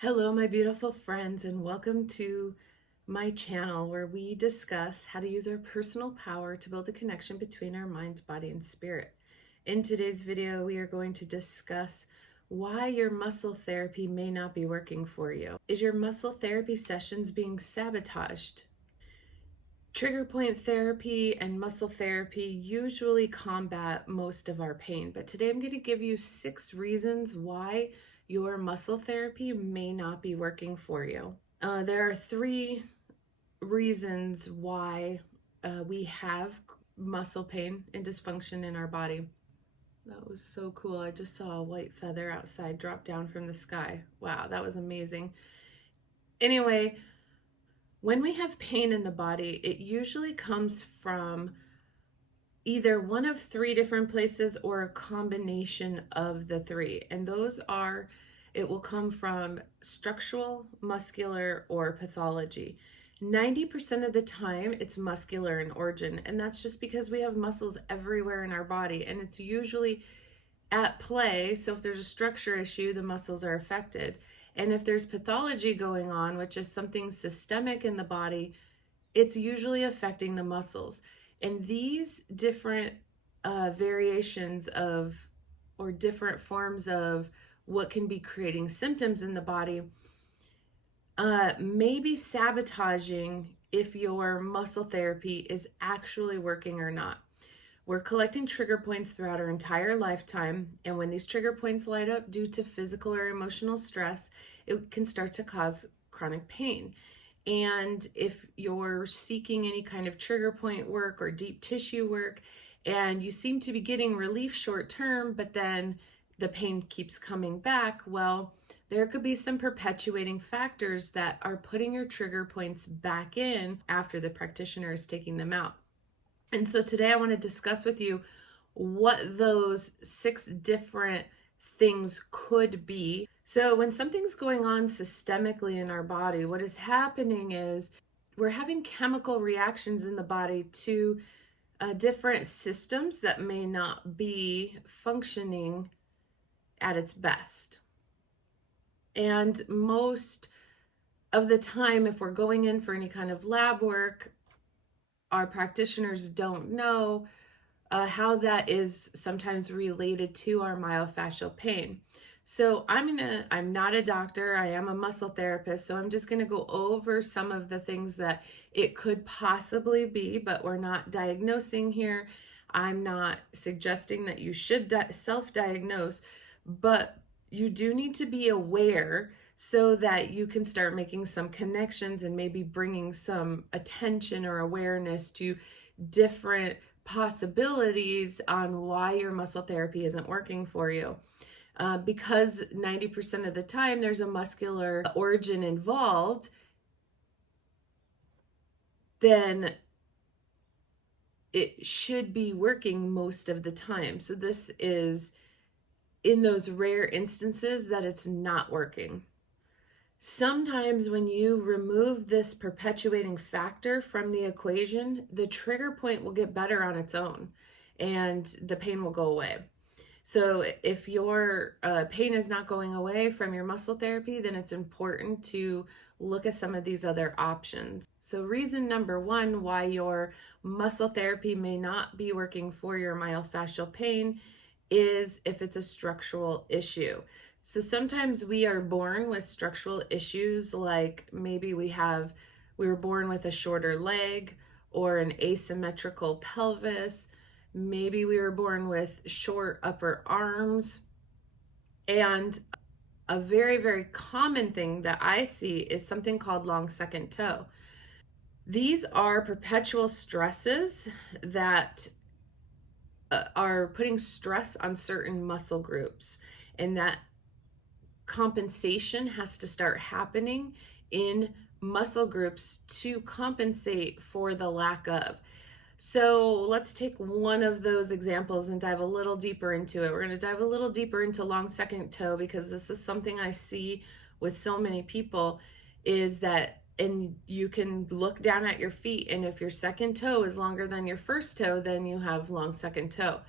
Hello, my beautiful friends, and welcome to my channel where we discuss how to use our personal power to build a connection between our mind, body, and spirit. In today's video, we are going to discuss why your muscle therapy may not be working for you. Is your muscle therapy sessions being sabotaged? Trigger point therapy and muscle therapy usually combat most of our pain, but today I'm going to give you 6 reasons why your muscle therapy may not be working for you. There are 3 reasons why we have muscle pain and dysfunction in our body. That was so cool. I just saw a white feather outside drop down from the sky. Wow, that was amazing. Anyway, when we have pain in the body, it usually comes from either one of 3 different places or a combination of the 3. And those are, it will come from structural, muscular, or pathology. 90% of the time, it's muscular in origin. And that's just because we have muscles everywhere in our body. And it's usually at play. So if there's a structure issue, the muscles are affected. And if there's pathology going on, which is something systemic in the body, it's usually affecting the muscles. And these different variations of, or different forms of what can be creating symptoms in the body may be sabotaging if your muscle therapy is actually working or not. We're collecting trigger points throughout our entire lifetime, and when these trigger points light up due to physical or emotional stress, it can start to cause chronic pain. And if you're seeking any kind of trigger point work or deep tissue work, and you seem to be getting relief short term, but then the pain keeps coming back, well, there could be some perpetuating factors that are putting your trigger points back in after the practitioner is taking them out. And so today I want to discuss with you what those 6 different things could be. So when something's going on systemically in our body, what is happening is we're having chemical reactions in the body to different systems that may not be functioning at its best. And most of the time, if we're going in for any kind of lab work, our practitioners don't know how that is sometimes related to our myofascial pain. So I'm not a doctor, I am a muscle therapist, so I'm just gonna go over some of the things that it could possibly be, but we're not diagnosing here. I'm not suggesting that you should self-diagnose, but you do need to be aware so that you can start making some connections and maybe bringing some attention or awareness to different possibilities on why your muscle therapy isn't working for you. Because 90% of the time there's a muscular origin involved, then it should be working most of the time. So this is in those rare instances that it's not working. Sometimes when you remove this perpetuating factor from the equation, the trigger point will get better on its own and the pain will go away. So if your pain is not going away from your muscle therapy, then it's important to look at some of these other options. So reason number 1 why your muscle therapy may not be working for your myofascial pain is if it's a structural issue. So sometimes we are born with structural issues, like maybe we were born with a shorter leg or an asymmetrical pelvis. Maybe we were born with short upper arms. And a very, very common thing that I see is something called long second toe. These are perpetual stresses that are putting stress on certain muscle groups, and that compensation has to start happening in muscle groups to compensate for the lack of. So let's take one of those examples and dive a little deeper into it. We're going to dive a little deeper into long second toe because this is something I see with so many people, is that, and you can look down at your feet, and if your second toe is longer than your first toe, then you have long second toe.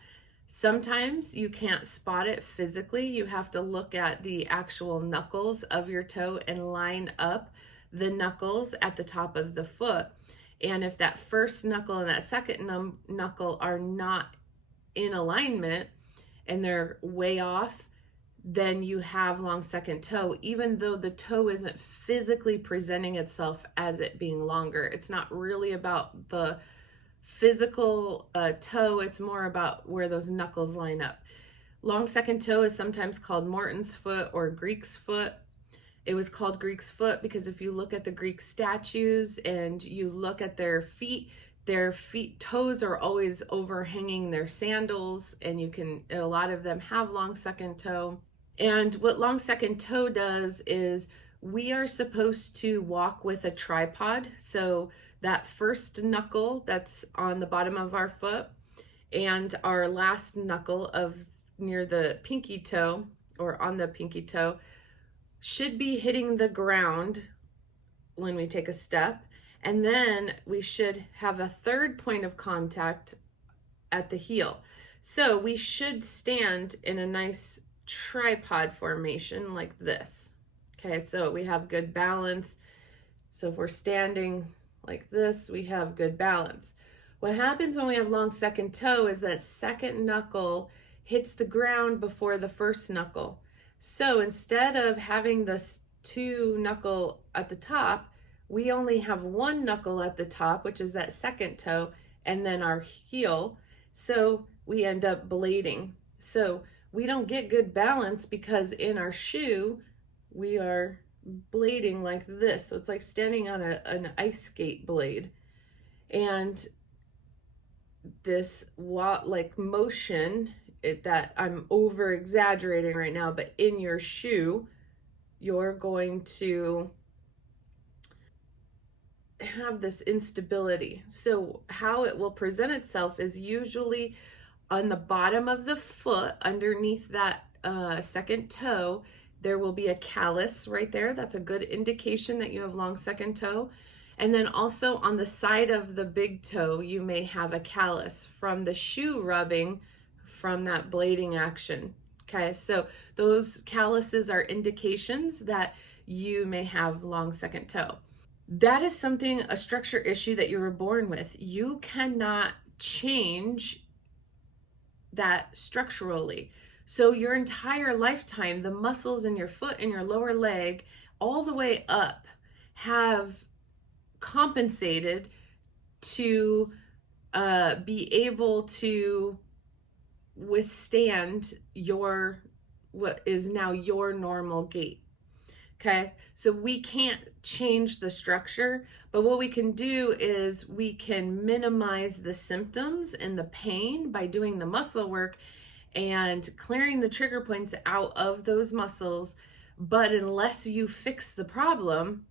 Sometimes you can't spot it physically. You have to look at the actual knuckles of your toe and line up the knuckles at the top of the foot. And if that first knuckle and that second knuckle are not in alignment and they're way off, then you have long second toe, even though the toe isn't physically presenting itself as it being longer. It's not really about the physical toe, it's more about where those knuckles line up. Long second toe is sometimes called Morton's foot or Greek's foot. It was called Greek's foot because if you look at the Greek statues and you look at their feet toes are always overhanging their sandals, and a lot of them have long second toe. And what long second toe does is we are supposed to walk with a tripod. So that first knuckle that's on the bottom of our foot and our last knuckle of near the pinky toe or on the pinky toe should be hitting the ground when we take a step. And then we should have a third point of contact at the heel. So we should stand in a nice tripod formation like this. Okay, so we have good balance. So if we're standing like this, we have good balance. What happens when we have long second toe is that second knuckle hits the ground before the first knuckle. So instead of having this two knuckle at the top, we only have one knuckle at the top, which is that second toe, and then our heel. So we end up blading. So we don't get good balance because in our shoe, we are blading like this. So it's like standing on an ice skate blade. And this like motion that I'm over exaggerating right now, but in your shoe, you're going to have this instability. So how it will present itself is usually on the bottom of the foot underneath that second toe. There will be a callus right there. That's a good indication that you have long second toe. And then also on the side of the big toe, you may have a callus from the shoe rubbing from that blading action. Okay, so those calluses are indications that you may have long second toe. That is a structure issue that you were born with. You cannot change that structurally. So your entire lifetime, the muscles in your foot and your lower leg, all the way up, have compensated to be able to withstand what is now your normal gait. Okay, so we can't change the structure, but what we can do is we can minimize the symptoms and the pain by doing the muscle work and clearing the trigger points out of those muscles. But unless you fix the problem,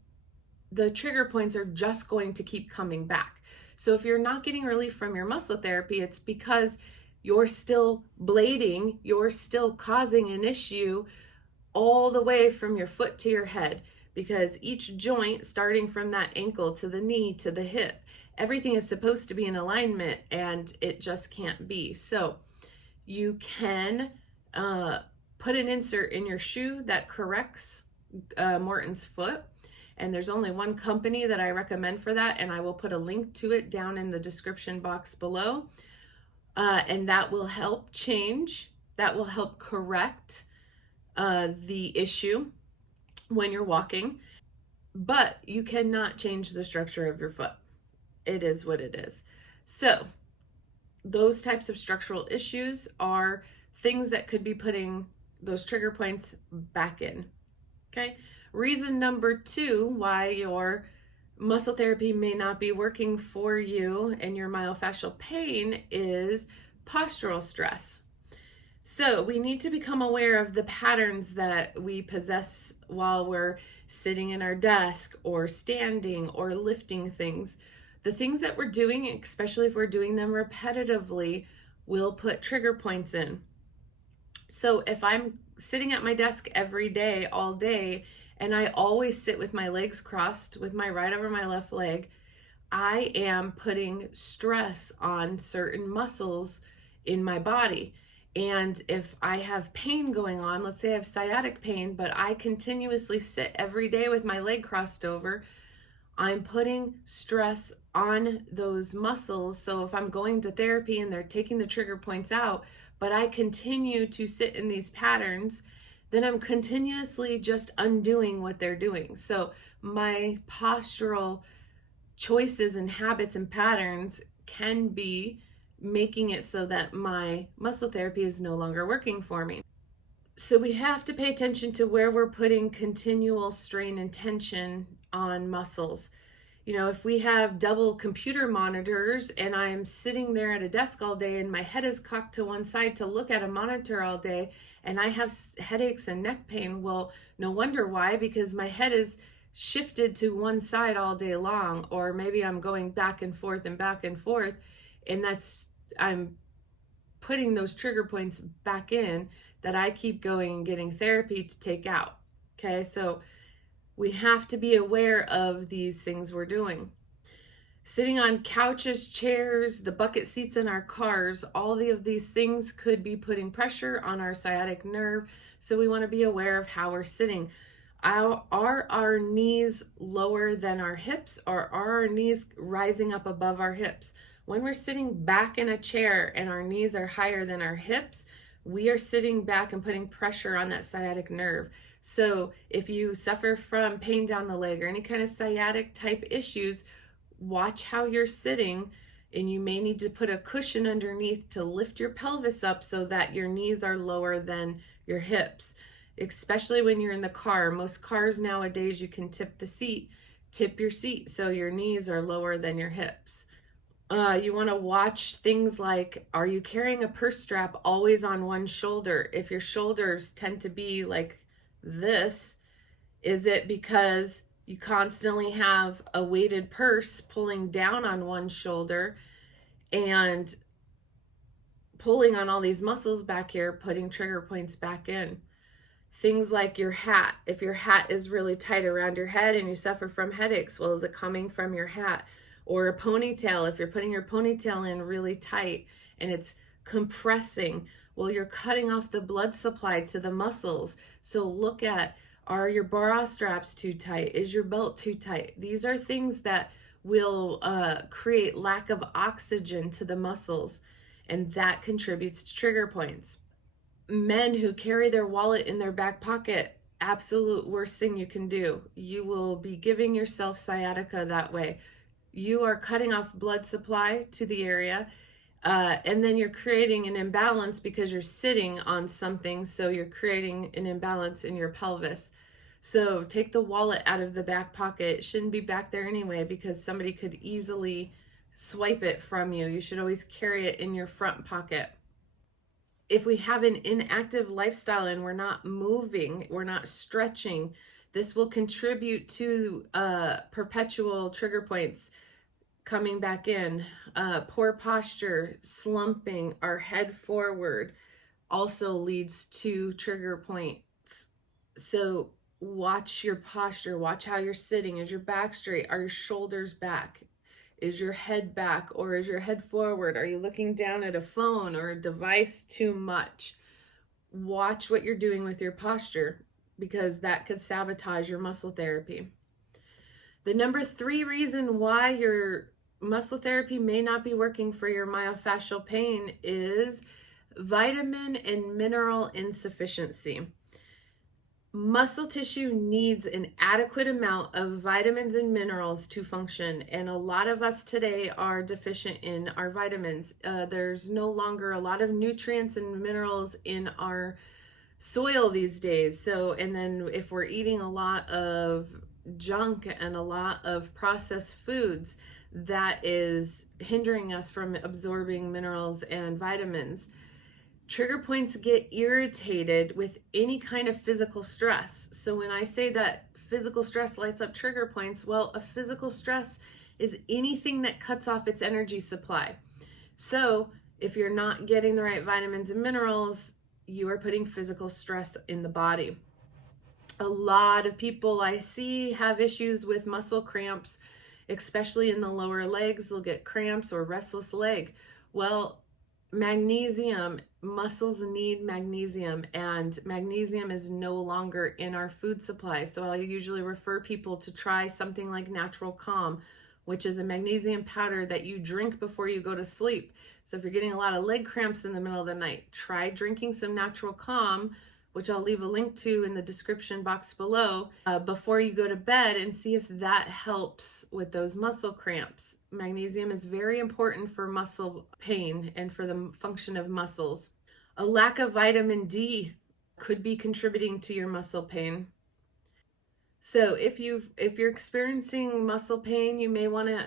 the trigger points are just going to keep coming back. So if you're not getting relief from your muscle therapy, it's because you're still blading, you're still causing an issue all the way from your foot to your head, because each joint, starting from that ankle to the knee to the hip, everything is supposed to be in alignment and it just can't be. So you can put an insert in your shoe that corrects Morton's foot. And there's only one company that I recommend for that, and I will put a link to it down in the description box below. And that will help correct the issue when you're walking. But you cannot change the structure of your foot. It is what it is. So those types of structural issues are things that could be putting those trigger points back in. Okay. Reason number 2 why your muscle therapy may not be working for you and your myofascial pain is postural stress. So we need to become aware of the patterns that we possess while we're sitting in our desk or standing or lifting things. The things that we're doing, especially if we're doing them repetitively, will put trigger points in. So if I'm sitting at my desk every day, all day, and I always sit with my legs crossed with my right over my left leg, I am putting stress on certain muscles in my body. And if I have pain going on, let's say I have sciatic pain, but I continuously sit every day with my leg crossed over, I'm putting stress on those muscles. So if I'm going to therapy and they're taking the trigger points out, but I continue to sit in these patterns, then I'm continuously just undoing what they're doing. So my postural choices and habits and patterns can be making it so that my muscle therapy is no longer working for me. So we have to pay attention to where we're putting continual strain and tension on muscles. You know, if we have double computer monitors and I'm sitting there at a desk all day and my head is cocked to one side to look at a monitor all day and I have headaches and neck pain, well, no wonder why, because my head is shifted to one side all day long, or maybe I'm going back and forth, and I'm putting those trigger points back in that I keep going and getting therapy to take out. Okay, so we have to be aware of these things we're doing. Sitting on couches, chairs, the bucket seats in our cars, all of these things could be putting pressure on our sciatic nerve. So we want to be aware of how we're sitting. Are our knees lower than our hips, or are our knees rising up above our hips? When we're sitting back in a chair and our knees are higher than our hips, we are sitting back and putting pressure on that sciatic nerve. So if you suffer from pain down the leg or any kind of sciatic type issues, watch how you're sitting, and you may need to put a cushion underneath to lift your pelvis up so that your knees are lower than your hips, especially when you're in the car. Most cars nowadays, you can tip your seat so your knees are lower than your hips. You want to watch things like, are you carrying a purse strap always on one shoulder? If your shoulders tend to be like this, is it because you constantly have a weighted purse pulling down on one shoulder and pulling on all these muscles back here, putting trigger points back in? Things like your hat. If your hat is really tight around your head and you suffer from headaches, well, is it coming from your hat? Or a ponytail, if you're putting your ponytail in really tight and it's compressing, well, you're cutting off the blood supply to the muscles. So look at, are your bra straps too tight? Is your belt too tight? These are things that will create lack of oxygen to the muscles, and that contributes to trigger points. Men who carry their wallet in their back pocket, absolute worst thing you can do. You will be giving yourself sciatica that way. You are cutting off blood supply to the area, and then you're creating an imbalance because you're sitting on something, so you're creating an imbalance in your pelvis. So take the wallet out of the back pocket. It shouldn't be back there anyway, because somebody could easily swipe it from you. You should always carry it in your front pocket. If we have an inactive lifestyle and we're not moving, we're not stretching, this will contribute to perpetual trigger points coming back in. Poor posture, slumping, our head forward also leads to trigger points. So watch your posture, watch how you're sitting. Is your back straight? Are your shoulders back? Is your head back, or is your head forward? Are you looking down at a phone or a device too much? Watch what you're doing with your posture, because that could sabotage your muscle therapy. The number 3 reason why your muscle therapy may not be working for your myofascial pain is vitamin and mineral insufficiency. Muscle tissue needs an adequate amount of vitamins and minerals to function, and a lot of us today are deficient in our vitamins. There's no longer a lot of nutrients and minerals in our soil these days. So, and then if we're eating a lot of junk and a lot of processed foods, that is hindering us from absorbing minerals and vitamins. Trigger points get irritated with any kind of physical stress. So when I say that physical stress lights up trigger points, well, a physical stress is anything that cuts off its energy supply. So if you're not getting the right vitamins and minerals, you are putting physical stress in the body. A lot of people I see have issues with muscle cramps, especially in the lower legs. They'll get cramps or restless leg. Well, Magnesium, muscles need magnesium, and magnesium is no longer in our food supply. So I usually refer people to try something like Natural Calm, which is a magnesium powder that you drink before you go to sleep. So if you're getting a lot of leg cramps in the middle of the night, try drinking some Natural Calm, which I'll leave a link to in the description box below, before you go to bed, and see if that helps with those muscle cramps. Magnesium is very important for muscle pain and for the function of muscles. A lack of vitamin D could be contributing to your muscle pain. So if you're experiencing muscle pain, you may want to,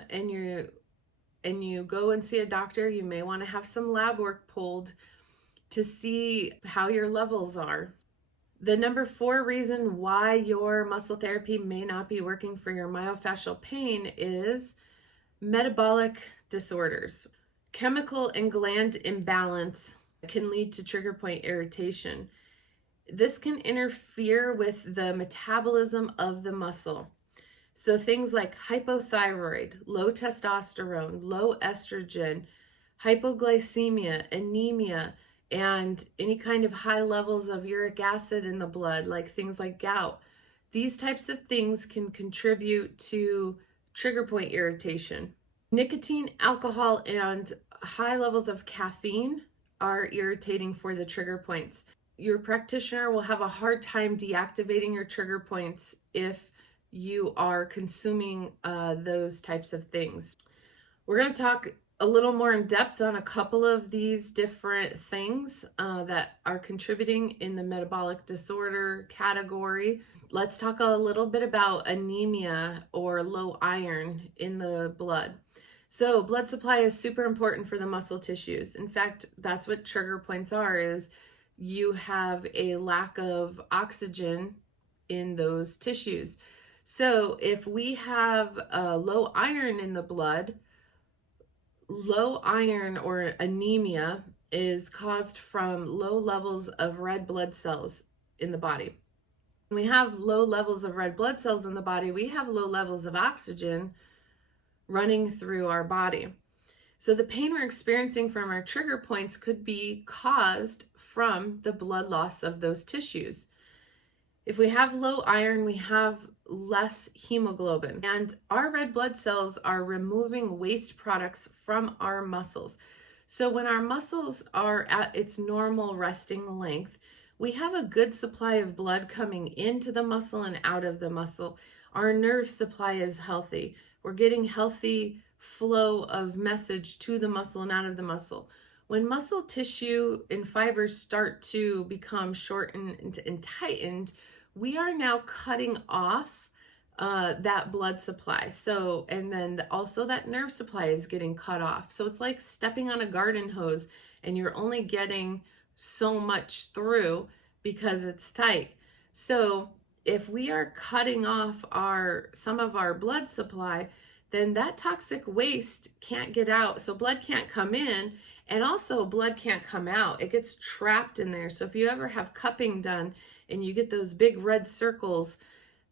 and you go and see a doctor, you may want to have some lab work pulled to see how your levels are. The number 4 reason why your muscle therapy may not be working for your myofascial pain is metabolic disorders. Chemical and gland imbalance can lead to trigger point irritation. This can interfere with the metabolism of the muscle. So things like hypothyroid, low testosterone, low estrogen, hypoglycemia, anemia, and any kind of high levels of uric acid in the blood, like things like gout. These types of things can contribute to trigger point irritation. Nicotine, alcohol, and high levels of caffeine are irritating for the trigger points. Your practitioner will have a hard time deactivating your trigger points if you are consuming those types of things. We're going to talk a little more in depth on a couple of these different things that are contributing in the metabolic disorder category. Let's talk a little bit about anemia or low iron in the blood. So blood supply is super important for the muscle tissues. In fact, that's what trigger points are, is you have a lack of oxygen in those tissues. So if we have low iron in the blood, low iron or anemia is caused from low levels of red blood cells in the body. When we have low levels of red blood cells in the body, we have low levels of oxygen running through our body. So the pain we're experiencing from our trigger points could be caused from the blood loss of those tissues. If we have low iron, we have less hemoglobin, and our red blood cells are removing waste products from our muscles. So when our muscles are at its normal resting length, we have a good supply of blood coming into the muscle and out of the muscle. Our nerve supply is healthy. We're getting healthy flow of message to the muscle and out of the muscle. When muscle tissue and fibers start to become shortened and tightened, we are now cutting off that blood supply. So, and then also that nerve supply is getting cut off. So it's like stepping on a garden hose and you're only getting so much through because it's tight. So if we are cutting off some of our blood supply, then that toxic waste can't get out. So blood can't come in, and also blood can't come out. It gets trapped in there. So if you ever have cupping done and you get those big red circles,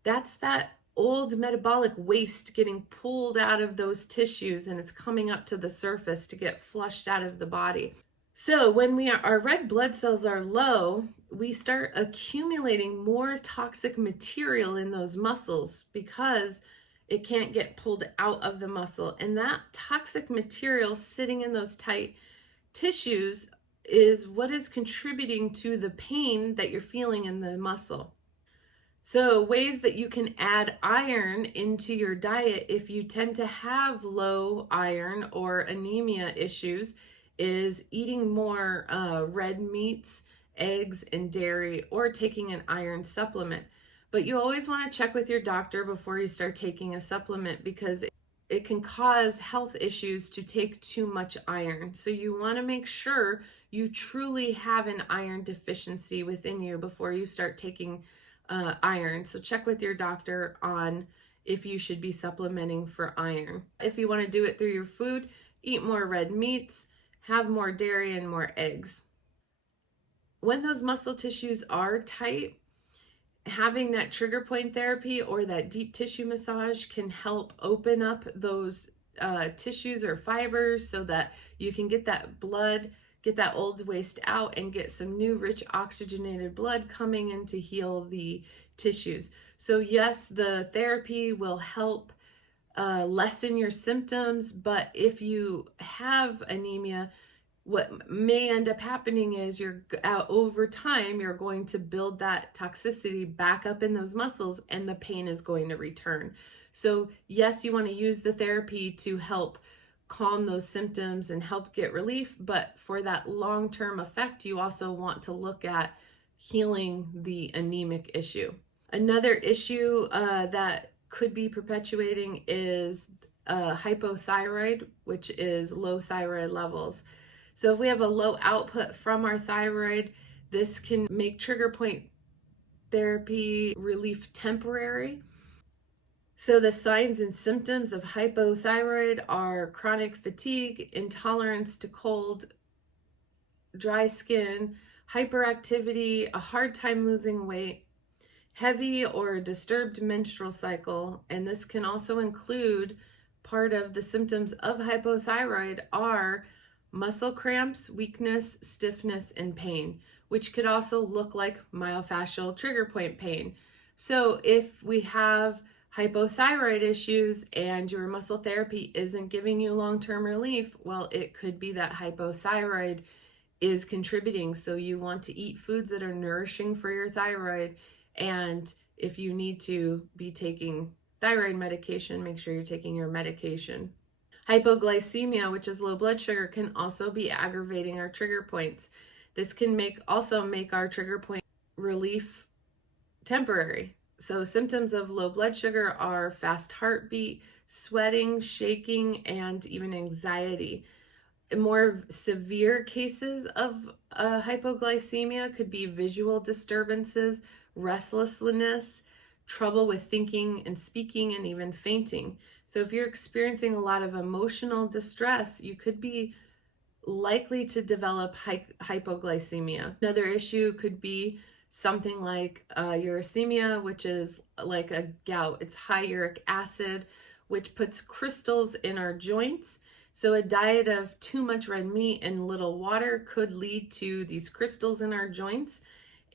that's that old metabolic waste getting pulled out of those tissues, and it's coming up to the surface to get flushed out of the body. So when our red blood cells are low, we start accumulating more toxic material in those muscles because it can't get pulled out of the muscle. And that toxic material sitting in those tight tissues is what is contributing to the pain that you're feeling in the muscle. So ways that you can add iron into your diet if you tend to have low iron or anemia issues is eating more red meats, eggs, and dairy, or taking an iron supplement. But you always want to check with your doctor before you start taking a supplement, because it can cause health issues to take too much iron. So you want to make sure you truly have an iron deficiency within you before you start taking iron. So check with your doctor on if you should be supplementing for iron. If you want to do it through your food, eat more red meats, have more dairy, and more eggs. When those muscle tissues are tight, having that trigger point therapy or that deep tissue massage can help open up those tissues or fibers so that you can get that blood get that old waste out and get some new rich oxygenated blood coming in to heal the tissues. So yes, the therapy will help lessen your symptoms, but if you have anemia, what may end up happening is you're over time, you're going to build that toxicity back up in those muscles and the pain is going to return. So yes, you want to use the therapy to help calm those symptoms and help get relief, but for that long-term effect, you also want to look at healing the anemic issue. Another issue that could be perpetuating is hypothyroid, which is low thyroid levels. So if we have a low output from our thyroid, this can make trigger point therapy relief temporary. So the signs and symptoms of hypothyroid are chronic fatigue, intolerance to cold, dry skin, hyperactivity, a hard time losing weight, heavy or disturbed menstrual cycle, and this can also include part of the symptoms of hypothyroid are muscle cramps, weakness, stiffness, and pain, which could also look like myofascial trigger point pain. So if we have hypothyroid issues and your muscle therapy isn't giving you long-term relief, well, it could be that hypothyroid is contributing. So you want to eat foods that are nourishing for your thyroid, and if you need to be taking thyroid medication, make sure you're taking your medication. Hypoglycemia, which is low blood sugar, can also be aggravating our trigger points. This can also make our trigger point relief temporary. So symptoms of low blood sugar are fast heartbeat, sweating, shaking, and even anxiety. More severe cases of hypoglycemia could be visual disturbances, restlessness, trouble with thinking and speaking, and even fainting. So if you're experiencing a lot of emotional distress, you could be likely to develop hypoglycememia. Another issue could be something like uricemia, which is like a gout. It's high uric acid, which puts crystals in our joints. So a diet of too much red meat and little water could lead to these crystals in our joints,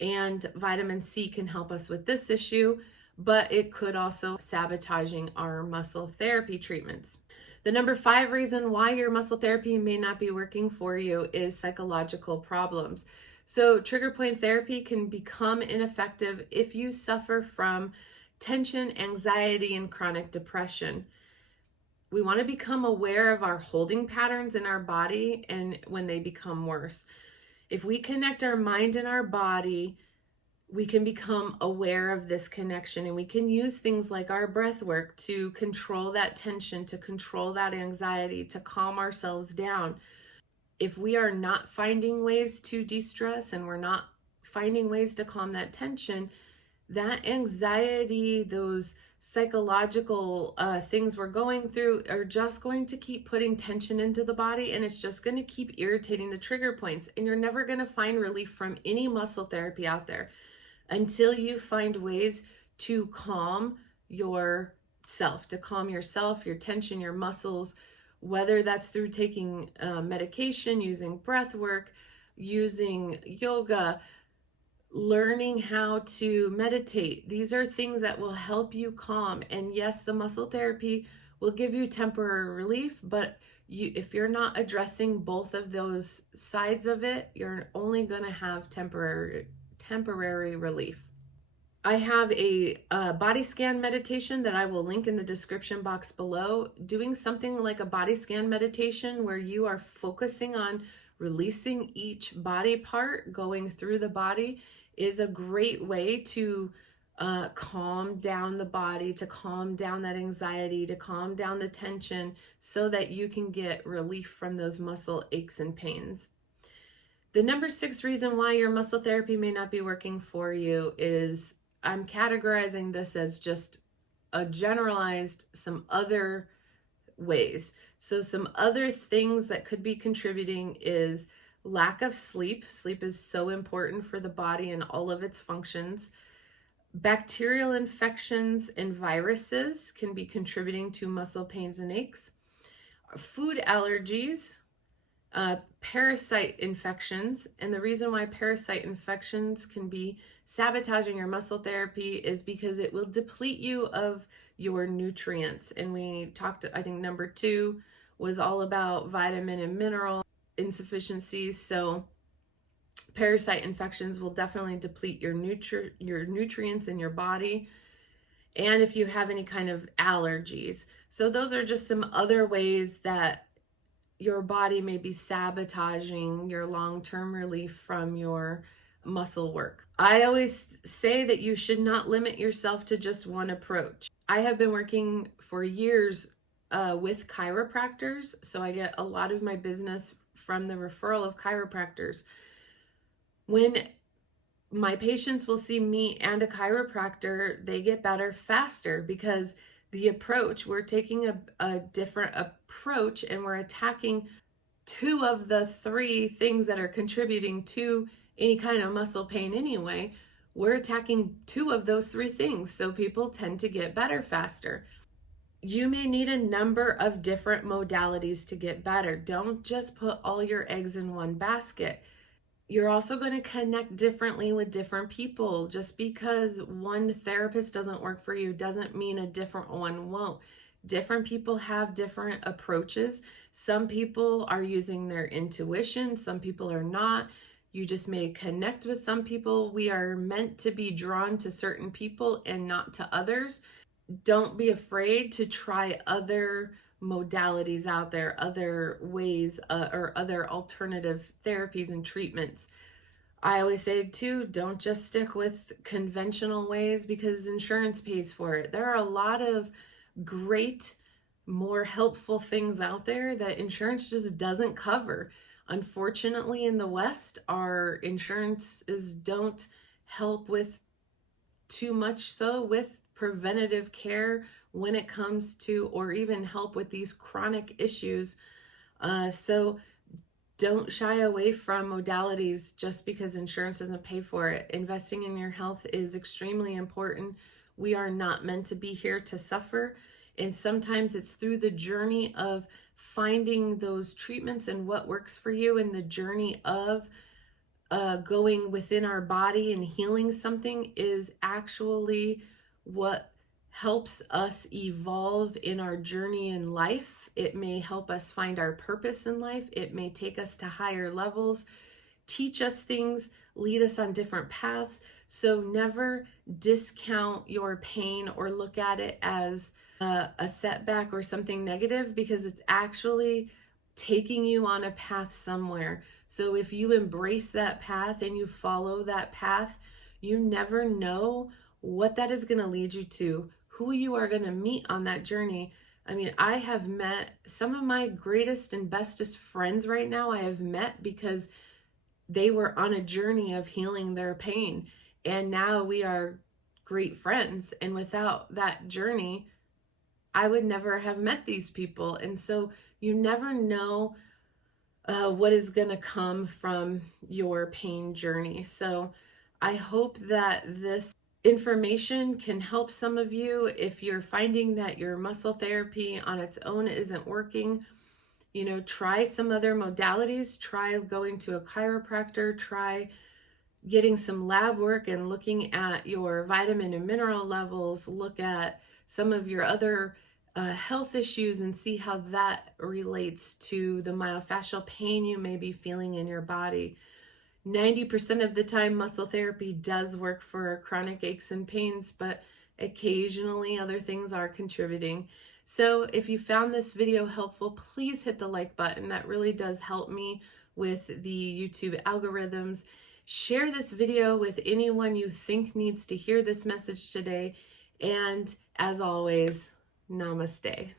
and vitamin C can help us with this issue, but it could also sabotaging our muscle therapy treatments. The number 5 reason why your muscle therapy may not be working for you is psychological problems. So trigger point therapy can become ineffective if you suffer from tension, anxiety, and chronic depression. We want to become aware of our holding patterns in our body and when they become worse. If we connect our mind and our body, we can become aware of this connection, and we can use things like our breath work to control that tension, to control that anxiety, to calm ourselves down. If we are not finding ways to de-stress and we're not finding ways to calm that tension, that anxiety, those psychological things we're going through are just going to keep putting tension into the body, and it's just going to keep irritating the trigger points, and you're never going to find relief from any muscle therapy out there until you find ways to calm yourself, your tension, your muscles, whether that's through taking medication, using breath work, using yoga, learning how to meditate. These are things that will help you calm. And yes, the muscle therapy will give you temporary relief, but if you're not addressing both of those sides of it, you're only going to have temporary relief. I have a body scan meditation that I will link in the description box below. Doing something like a body scan meditation where you are focusing on releasing each body part going through the body is a great way to calm down the body, to calm down that anxiety, to calm down the tension so that you can get relief from those muscle aches and pains. The number 6 reason why your muscle therapy may not be working for you is, I'm categorizing this as just a generalized, some other ways. So some other things that could be contributing is lack of sleep. Sleep is so important for the body and all of its functions. Bacterial infections and viruses can be contributing to muscle pains and aches. Food allergies, Parasite infections. And the reason why parasite infections can be sabotaging your muscle therapy is because it will deplete you of your nutrients. And we talked, I think number 2 was all about vitamin and mineral insufficiencies. So parasite infections will definitely deplete your nutrients in your body, and if you have any kind of allergies. So those are just some other ways that your body may be sabotaging your long-term relief from your muscle work. I always say that you should not limit yourself to just one approach. I have been working for years with chiropractors, so I get a lot of my business from the referral of chiropractors. When my patients will see me and a chiropractor, they get better faster because the approach, we're taking a different approach, and we're attacking 2 of the 3 things that are contributing to any kind of muscle pain anyway. We're attacking 2 of those 3 things, so people tend to get better faster. You may need a number of different modalities to get better. Don't just put all your eggs in one basket. You're also going to connect differently with different people. Just because one therapist doesn't work for you doesn't mean a different one won't. Different people have different approaches. Some people are using their intuition, some people are not. You just may connect with some people. We are meant to be drawn to certain people and not to others. Don't be afraid to try other modalities out there, other ways or other alternative therapies and treatments. I always say too, don't just stick with conventional ways because insurance pays for it. There are a lot of great, more helpful things out there that insurance just doesn't cover. Unfortunately, in the West, our insurances don't help with too much so with preventative care when it comes to, or even help with these chronic issues. So don't shy away from modalities just because insurance doesn't pay for it. Investing in your health is extremely important. We are not meant to be here to suffer. And sometimes it's through the journey of finding those treatments and what works for you, and the journey of going within our body and healing something is actually what helps us evolve in our journey in life. It may help us find our purpose in life. It may take us to higher levels, teach us things, lead us on different paths. So never discount your pain or look at it as a setback or something negative, because it's actually taking you on a path somewhere. So if you embrace that path and you follow that path, you never know what that is going to lead you to, who you are going to meet on that journey. I mean, I have met some of my greatest and bestest friends right now. I have met because they were on a journey of healing their pain, and now we are great friends. And without that journey, I would never have met these people. And so you never know what is going to come from your pain journey. So I hope that this information can help some of you. If you're finding that your muscle therapy on its own isn't working, try some other modalities. Try going to a chiropractor, try getting some lab work and looking at your vitamin and mineral levels, look at some of your other health issues and see how that relates to the myofascial pain you may be feeling in your body. 90% of the time, muscle therapy does work for chronic aches and pains, but occasionally other things are contributing. So if you found this video helpful, please hit the like button. That really does help me with the YouTube algorithms. Share this video with anyone you think needs to hear this message today. And as always, namaste.